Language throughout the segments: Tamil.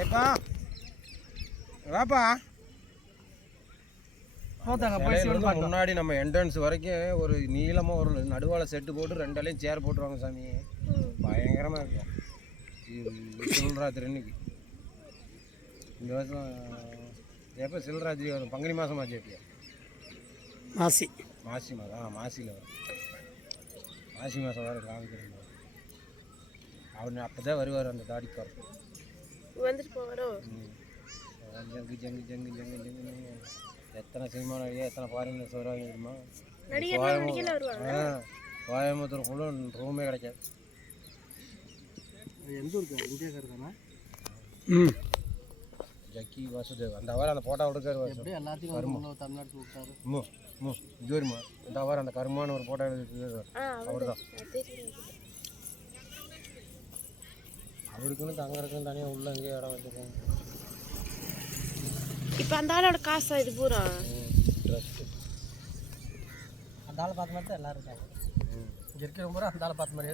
ஏப்பா வாப்பா. முன்னாடி நம்ம என்ட்ரன்ஸ் வரைக்கும் ஒரு நீளமாக ஒரு நடுவால் செட்டு போட்டு ரெண்டாலையும் சேர் போட்டுருவாங்க சாமி. பயங்கரமாக இருக்கும். சில்ராத்திரி இன்னைக்கு இந்த வருஷம் எப்போ சில்ராத்திரி வரும்? பங்குனி மாதம் ஆச்சு. எப்படியா மாசி மாதம்? மாசியில் வரும். மாசி மாதம் வர காமிக்கிறேன். அவர் அப்போ தான் வருவார் அந்த தாடிக்கார் வந்துட்டு போவாரோ. ஜங்கு ஜங்கு ஜங்கு ஜங்கு ஜங்கு எத்தனை சினிமா நடிகை எத்தனை ஃபாரினர்ஸ் வருவாங்க தெரியுமா? கோயம்புத்தூர் ஃபுல்லும் ரூமே கிடைக்காது. எந்த ஊருக்கு? இந்தியாக்கார் தானே. ஜக்கி வாசுதேவ் அந்த அவர் அந்த போட்டோ எடுக்காரு. எல்லாத்தையும் தமிழ்நாட்டுக்கு விட்டாரு. இது வருமா இந்த அவர் அந்த கருமான ஒரு போட்டோ எடுத்து அவர் தான். அவருக்குன்னு தங்கறதுக்கு தனியாக உள்ள அங்கேயே இடம் வச்சுருக்காங்க. இப்போ அந்த ஆளோட காசா இது பூரா? அந்த ஆளை பார்த்த மாதிரி தான் எல்லாரும் இருக்காங்க. இங்கே இருக்கிற பூரா அந்த ஆளை பார்த்த மாதிரியே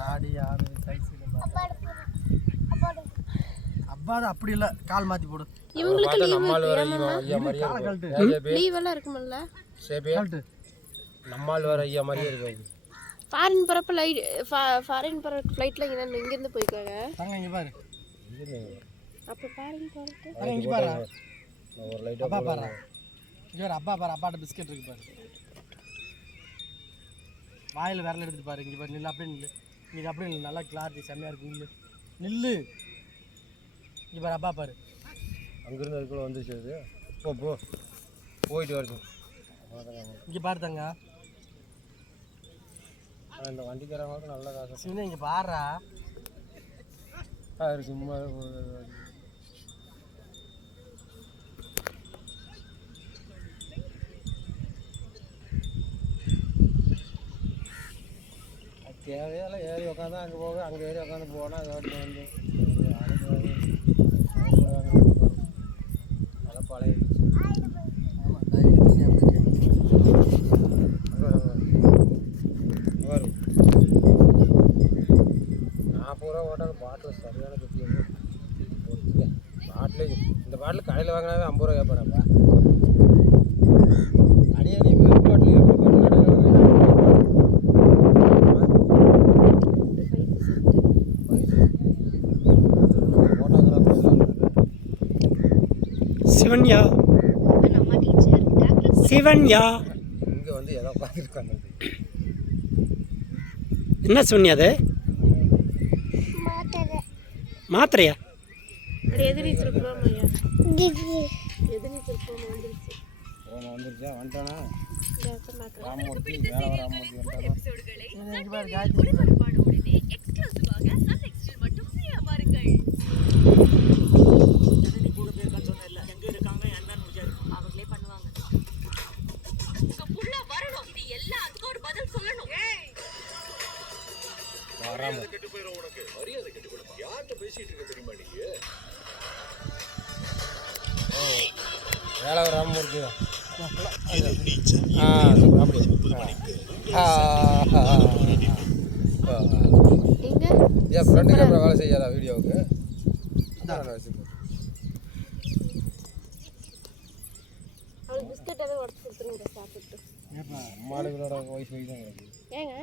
தாடி ஆடு சைஸ் அப்பா தான் அப்படி இல்லை. கால் மாற்றி போடு. இவங்களுக்கு லீவ் எல்லாம் இருக்குமில்ல? நம்மால் வர ஐயா மாதிரியே இருக்காது. ஃபாரின் போகிறப்ப ஃபாரின் போகிற ஃப்ளைட்டில் இங்கேருந்து போய்க்காங்க. இங்கே பாரு. அப்போ ஃபாரின் போகிறது இங்கே பாரு. ஒரு லைட் அப்பா பாரு. இங்கே பாரு. அப்பா பாரு. அப்பாட்ட பிஸ்கெட் இருக்கு பாரு. வாயில் விரல் எடுத்துட்டு பாரு. இங்கே பாரு. நில்லு அப்படியே நில்லு. இங்கே அப்படியே நில்லு. நல்லா கிளாரிட்டி செம்மையாக இருக்கு. நில்லு நில்லு. இங்கே பாரு. அப்பா பாரு. அங்கேருந்து அதுக்குள்ளே வந்துச்சு. அது போ போயிட்டு வருது. இங்கே பாரு தங்க. இந்த வண்டிக்காரங்களுக்கு நல்ல காசு. சின்ன இங்கே பாடுறா. அது சும்மா தேவையால ஏறி உட்காந்து அங்கே போக அங்கே ஏறி உட்காந்து போனால் அது வந்து நல்லா பழையிடுச்சு. வரும் 40 ரூபா ஓட்டாலும் பாட்டில் சரியான கட்டியது. பாட்டில் இந்த பாட்டில் கடையில் வாங்கினாவே 50 ரூபா கேட்பானப்பா. அடியா நீ வெறும் பாட்டில் எப்படி பாட்டில் கடையில் சிவன்யா சிவன்யா இங்கே வந்து எதோ பார்த்துருக்காங்க. என்ன சொன்னியா? அது மாத்திரையா? எதிர்நீச்சல் வந்துருச்சா? வந்துட்டானா? ராமமூர்த்தி வேலை ராமமூர்த்தி வேலை ராமமூர்த்தி தான். என் ஃப்ரெண்டு கேமரா வேலை செய்யாதா வீடியோவுக்கு? மாடுகளோட ஒய்ஃபை தான். ஏங்க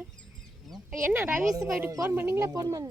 என்ன ரவீஸ் போயிட்டு ஃபோன் பண்ணீங்களா? ஃபோன் பண்ணி